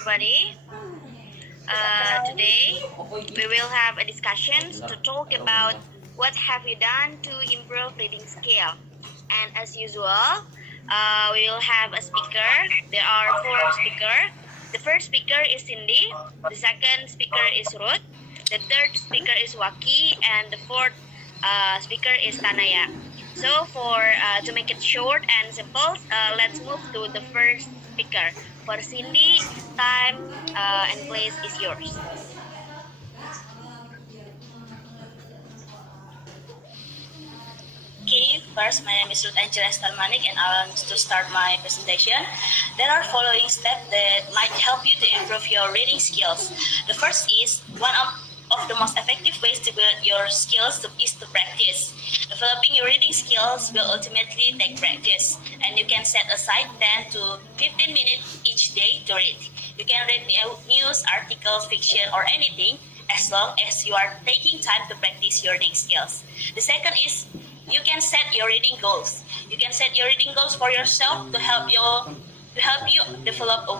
everybody. Today we will have a discussion to talk about what have you done to improve reading skill. And as usual, we will have a speaker. There are 4 speakers. The first speaker is Sindi. The second speaker is Rut. The third speaker is Waki, and the fourth speaker is Tanaya. So to make it short and simple, let's move to the first speaker. For Sindi, time and place is yours. Okay, first, my name is Rut Anjeli and I want to start my presentation. There are following steps that might help you to improve your reading skills. The first is one of the most effective ways to build your skills is to practice. Developing your reading skills will ultimately take practice, and you can set aside 10 to 15 minutes each day to read. You can read news, articles, fiction, or anything as long as you are taking time to practice your reading skills. The second is you can set your reading goals. You can set your reading goals for yourself to help you develop a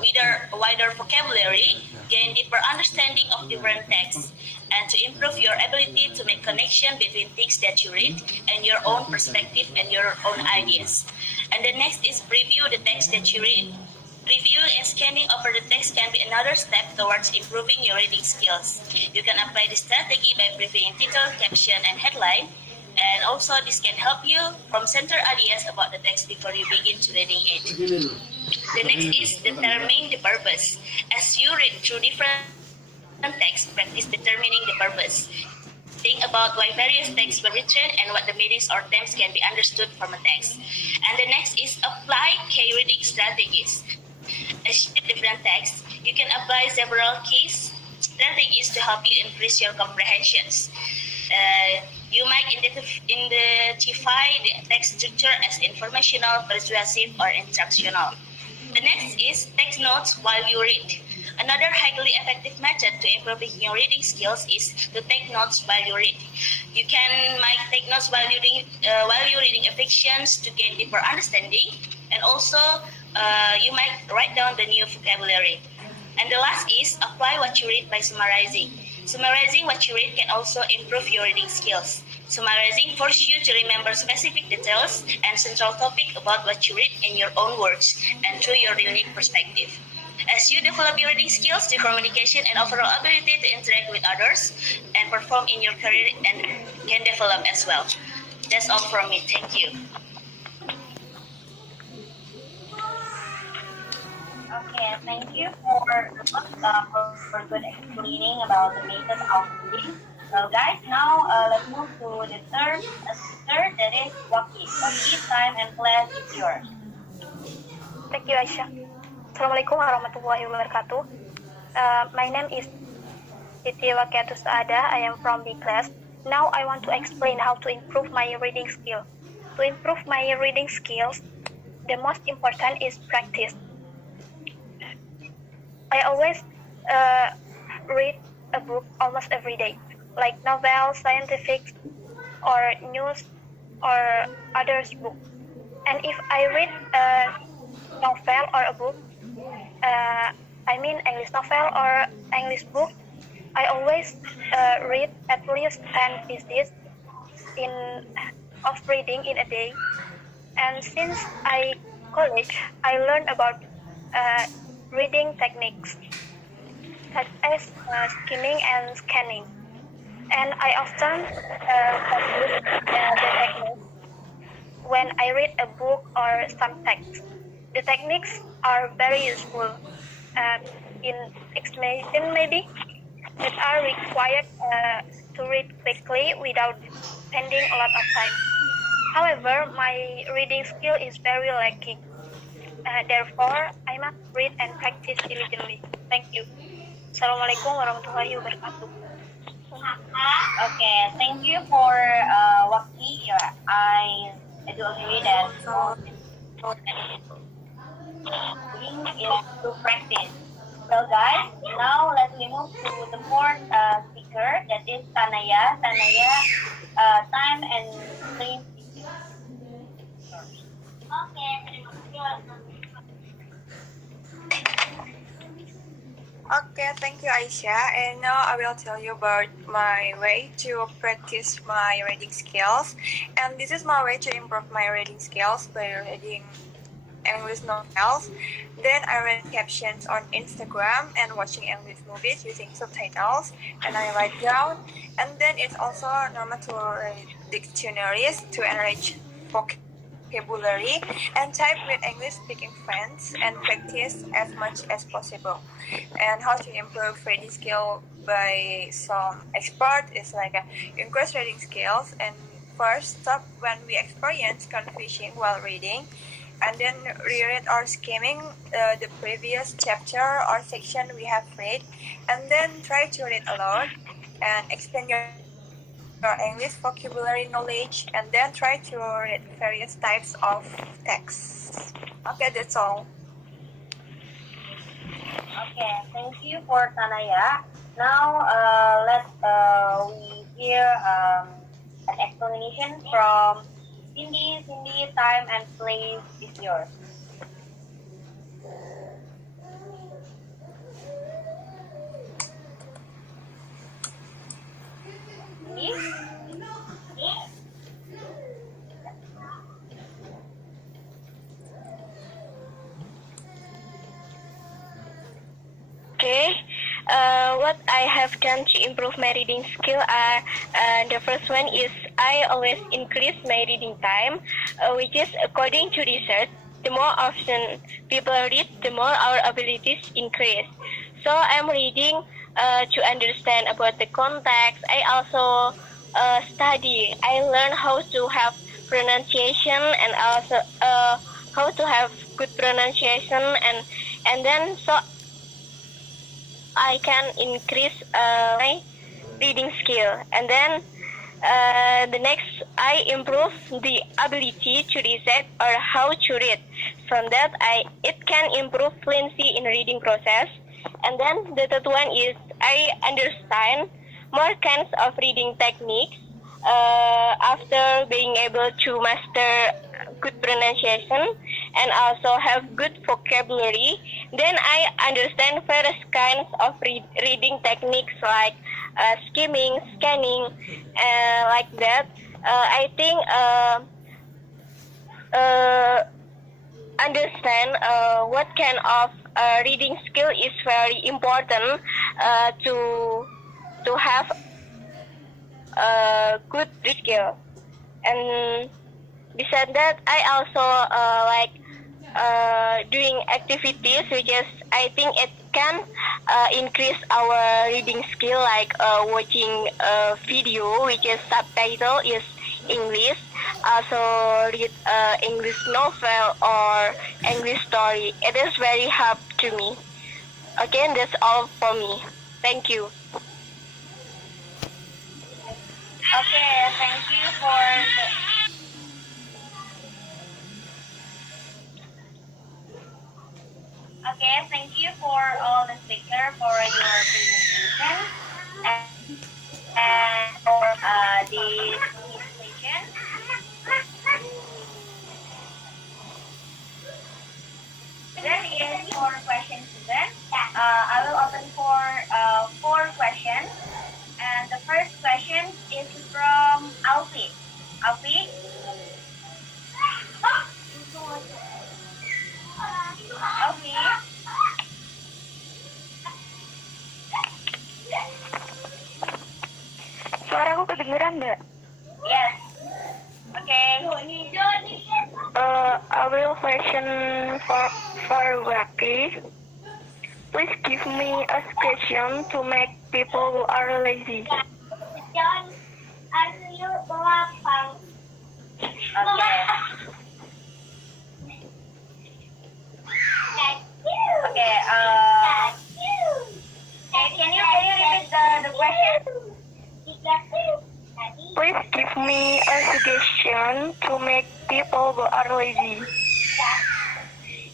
wider vocabulary, gain deeper understanding of different texts, and to improve your ability to make connection between things that you read and your own perspective and your own ideas. And the next is preview the text that you read. Reviewing and scanning over the text can be another step towards improving your reading skills. You can apply this strategy by previewing title, caption, and headline. And also, this can help you from center ideas about the text before you begin to reading it. The next is determining the purpose. As you read through different texts, practice determining the purpose. Think about why various texts were written and what the meanings or themes can be understood from a text. And the next is apply key reading strategies. As you read different texts, you can apply several key strategies to help you increase your comprehensions. You might identify the text structure as informational, persuasive, or instructional. The next is take notes while you read. Another highly effective method to improving your reading skills is to take notes while you read. You might take notes while you're reading a fiction to gain deeper understanding, and also you might write down the new vocabulary. And the last is apply what you read by summarizing. Summarizing what you read can also improve your reading skills. Summarizing forces you to remember specific details and central topic about what you read in your own words and through your unique perspective. As you develop your reading skills, your communication and overall ability to interact with others and perform in your career and can develop as well. That's all from me. Thank you. Okay, thank you for good explaining about the method of reading. So guys, now let's move to the third speaker, that is Waki. Waki, time and place is yours. Thank you, Aisyah. Assalamualaikum warahmatullahi wabarakatuh. My name is Siti Waqiatus. I am from B class. Now I want to explain how to improve my reading skill. To improve my reading skills, the most important is practice. I always read a book almost every day, like novels, scientific, or news, or others book. And if I read a novel or a book, English novel or English book, I always read at least 10 pieces of reading in a day. And since I college, I learned about reading techniques such as skimming and scanning, and I often practice the techniques when I read a book or some text. The techniques are very useful in explanation maybe that are required to read quickly without spending a lot of time. However, my reading skill is very lacking. Therefore, I must read and practice diligently. Thank you. Assalamualaikum warahmatullahi wabarakatuh. Okay, thank you for Waki. I do agree that reading is to practice. So guys, now let me move to the fourth speaker, that is Tanaya. Tanaya, time and place. Okay. Okay, thank you, Aisyah. And now I will tell you about my way to practice my reading skills. And this is my way to improve my reading skills by reading English novels. Then I read captions on Instagram and watching English movies using subtitles. And I write down. And then it's also normal to read dictionaries to enrich vocabulary and type with English speaking friends and practice as much as possible. And how to improve reading skill by some expert is like increase reading skills and first stop when we experience confusion while reading and then reread or skimming the previous chapter or section we have read and then try to read aloud and expand your English vocabulary knowledge and then try to read various types of texts. Okay, that's all. Okay, thank you for Tanaya. Now let's we hear an explanation from Sindi. Sindi, time and place is yours. Sindi? Okay, what I have done to improve my reading skill are the first one is I always increase my reading time, which is according to research. The more often people read, the more our abilities increase. So I'm reading to understand about the context. I also study. I learn how to have pronunciation and also how to have good pronunciation and then so I can increase my reading skill. And then the next, I improve the ability to read or how to read. From that, it can improve fluency in reading process. And then the third one is I understand more kinds of reading techniques after being able to master good pronunciation and also have good vocabulary. Then I understand various kinds of reading techniques like skimming, scanning, like that. I think understand what kind of reading skill is very important to have a good reading skill. And besides that, I also like doing activities which is I think it can increase our reading skill, like watching a video which is subtitle is English, also read English novel or English story. It is very help to me. Again, that's all for me. Thank you. Okay, thank you for Okay, thank you for all the speaker for your presentation and for this session. Then is for questions student. I will open for 4 questions. And the first question is from Alfie. Alfie? Alfie? Suaraku kedengeran nggak? Yes. Okay. I will question for Waki. Please give me a question to make people who are lazy. Okay. Can you repeat the question? Please give me a suggestion to make people who are lazy.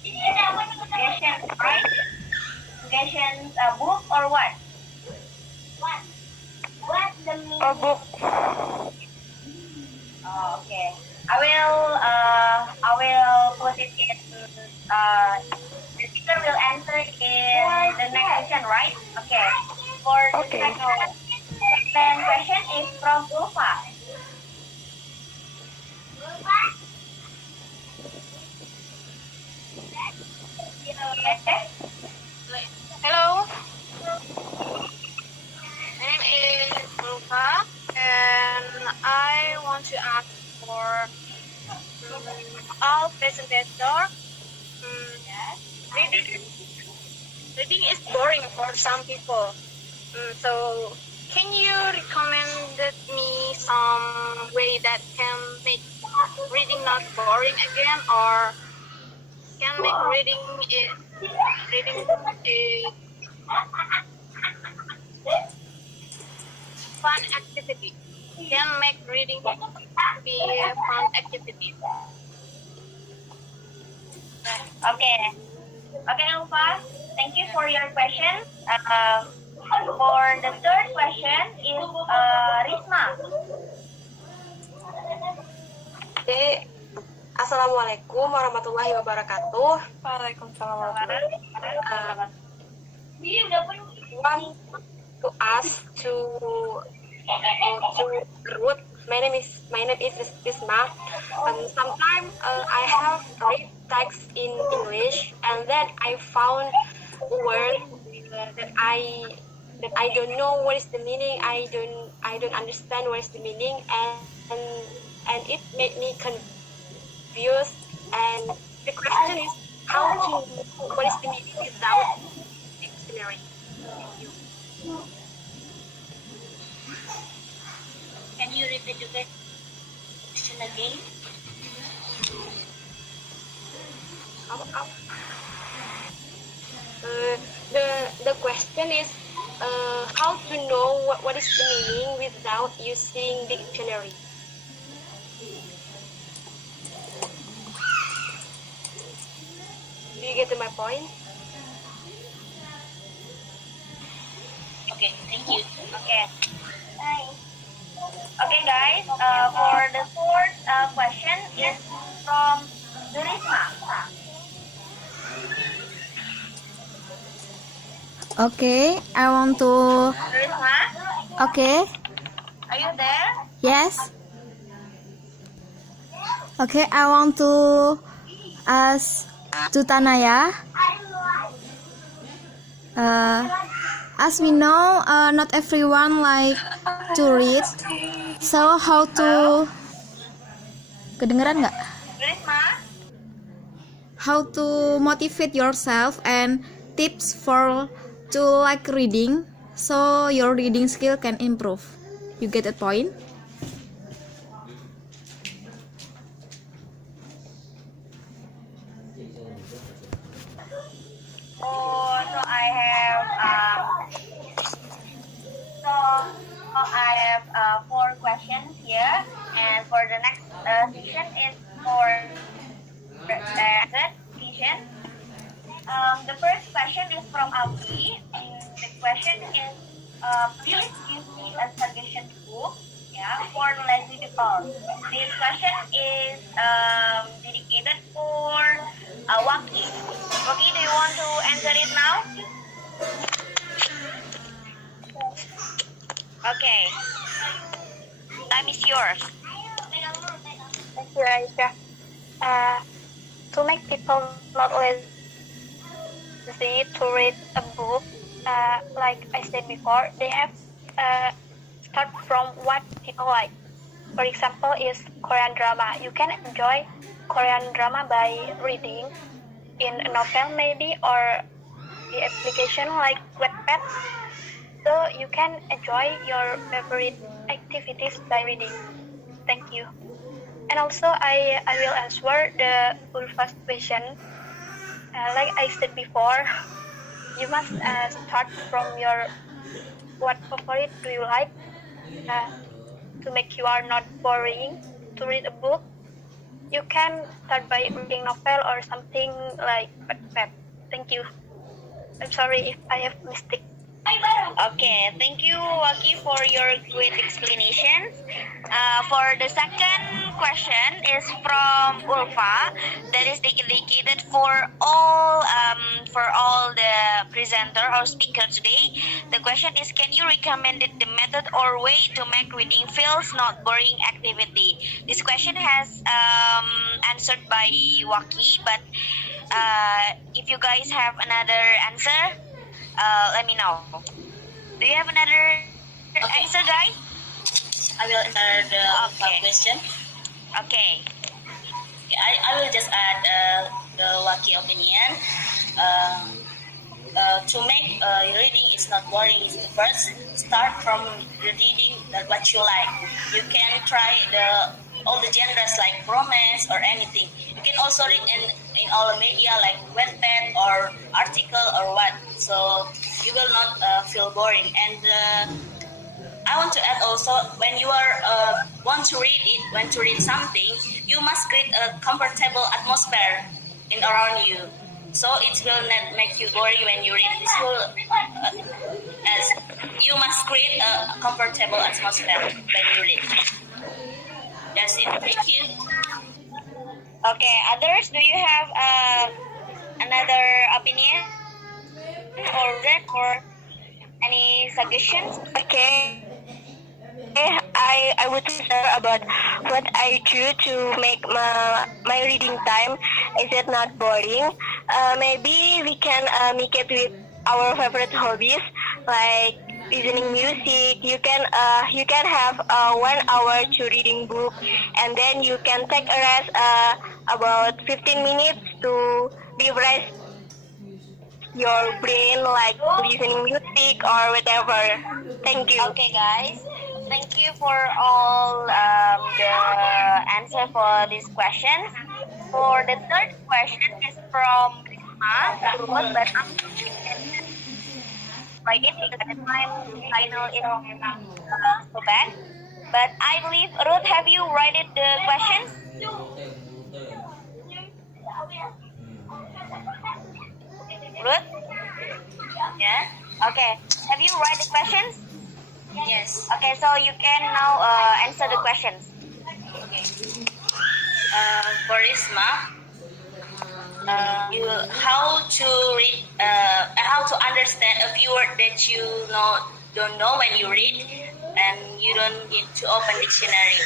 Suggestions, right? Suggestions, a book or what? A book. Oh, okay. I will put it in. The speaker will answer in the next session, right? For the Okay. second question is from Ulfa. Hello, my name is Luca, and I want to ask for all presenters. Reading, reading is boring for some people. So, can you recommend me some way that can make reading not boring again, or can make reading a fun activity? Can make reading be a fun activity? Okay. Okay, Ulfa. Thank you for your question. For the third question is Risma. Assalamualaikum warahmatullahi wabarakatuh. Waalaikumsalam warahmatullahi wabarakatuh. Want to ask to Ruth. My name is Risma. Sometimes I have read text in English, and then I found a word that I don't know what is the meaning. I don't understand what is the meaning, and it made me confused. And the question is how to what is the meaning without dictionary. Thank you. Can you repeat the question again? The question is how to know what is the meaning without using dictionary. Do you get to my point? Okay, thank you. Okay. Okay, guys. For the fourth question is from Risma. Okay, I want to. Risma, Okay, are you there? yes. Okay, I want to ask to Tanaya. As we know, not everyone like to read. So how to kedengeran nggak? Risma? How to motivate yourself and tips for to like reading so your reading skill can improve. You get that point? So I have four questions here, and for the next session is for the third session. The first question is from Alfie. The question is, please give me a suggestion book, for lazy people. This question is dedicated for Waki. Waki, do you want to answer it now? Okay. Time is yours. Thank you, Aisyah. To make people not lazy to read a book, like I said before, they have start from what people like. For example, is Korean drama. You can enjoy Korean drama by reading in a novel maybe, or the application like Wattpad. So you can enjoy your favorite activities by reading. Thank you. And also I will answer the first question. Like I said before, you must start from your what favorite do you like to make you are not boring to read a book. You can start by reading novel or something like that. Thank you. I'm sorry if I have mistake. Okay, thank you, Waki, for your great explanations. For the second question is from Ulfa. That is dedicated for all the presenter or speaker today. The question is, can you recommend the method or way to make reading feels not boring activity? This question has answered by Waki, but if you guys have another answer, let me know. Do you have another answer, guys? I will answer the question. Okay. I will just add the Waki opinion. To make reading is not boring is to first start from the reading that what you like. You can try all the genres like romance or anything. You can also read in all the media like webpad or article or what. So you will not feel boring. And I want to add also, when you are want to read something, you must create a comfortable atmosphere in around you, so it will not make you boring when you read. This will, as you must create a comfortable atmosphere when you read. That's it. Thank you. Okay. Others, do you have another opinion or any suggestions? Okay. I would share about what I do to make my reading time. Is it not boring? Maybe we can make it with our favorite hobbies like listening music. You can have 1 hour to reading book, and then you can take a rest about 15 minutes to refresh your brain, like listening music or whatever. Thank you. Okay, guys. Thank you for all the answer for this question. For the third question is from Risma, but I'm like it because at the time I know it's so bad. But I believe, Ruth, have you write it the questions? Ruth? Yeah. Okay. Have you write the questions? Yes. Okay, so you can now answer the questions. Okay. For Isma, how to read, how to understand a few words that you don't know when you read, and you don't need to open dictionary.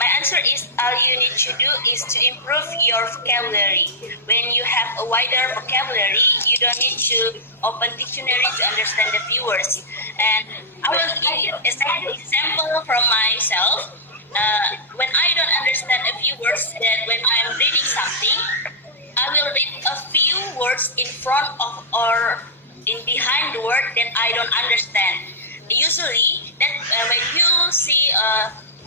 My answer is, all you need to do is to improve your vocabulary. When you have a wider vocabulary, you don't need to open dictionary to understand the few words. And I will give you an example from myself. When I don't understand a few words, then when I'm reading something, I will read a few words in front of or in behind the word that I don't understand. Usually, that when you see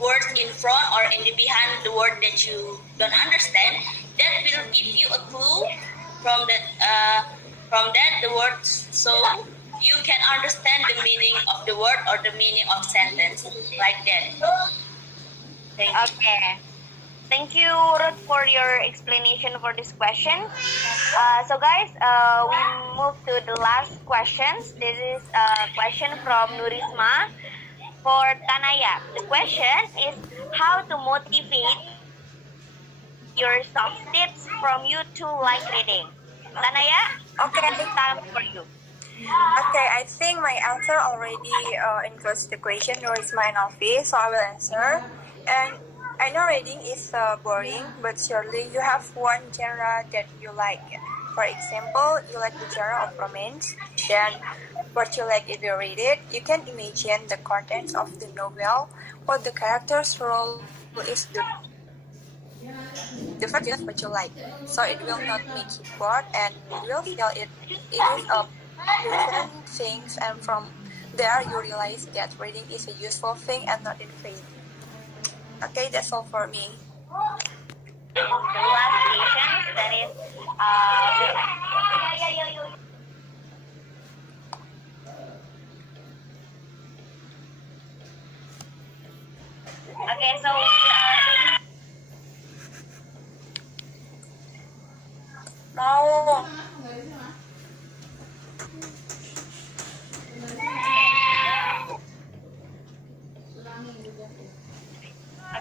words in front or in the behind the word that you don't understand, that will give you a clue from that the word, so you can understand the meaning of the word or the meaning of sentence like that. Thank you. Okay. Thank you, Ruth, for your explanation for this question. So guys, we move to the last questions. This is a question from Nurisma for Tanaya. The question is, how to motivate yourself, tips from you to like reading. Tanaya, Okay. this is time for you. Okay, I think my answer already includes the question Norisma and Alfi, so I will answer. And I know reading is boring, but surely you have one genre that you like. For example, you like the genre of romance, then what you like if you read it, you can imagine the contents of the novel, what the character's role is the first is what you like. So it will not make you bored, and you will feel it is a pleasant things, and from there you realize that reading is a useful thing and not in vain. Okay, that's all for me. The last question, that is okay, so Mau.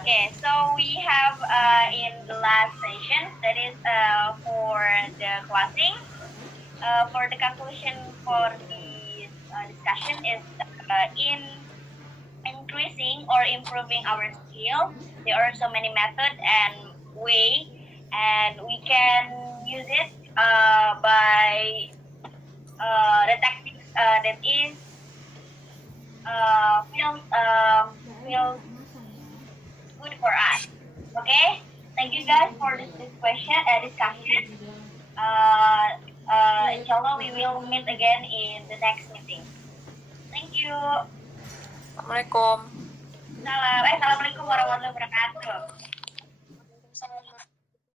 Okay, so we have in the last session, that is for the closing. For the conclusion for this discussion is in increasing or improving our skills. There are so many methods and way, and we can use it by the tactics that is feels good for us. Okay, thank you guys for this discussion. Inshallah, we will meet again in the next meeting. Thank you. Assalamualaikum. Assalamualaikum warahmatullahi wabarakatuh.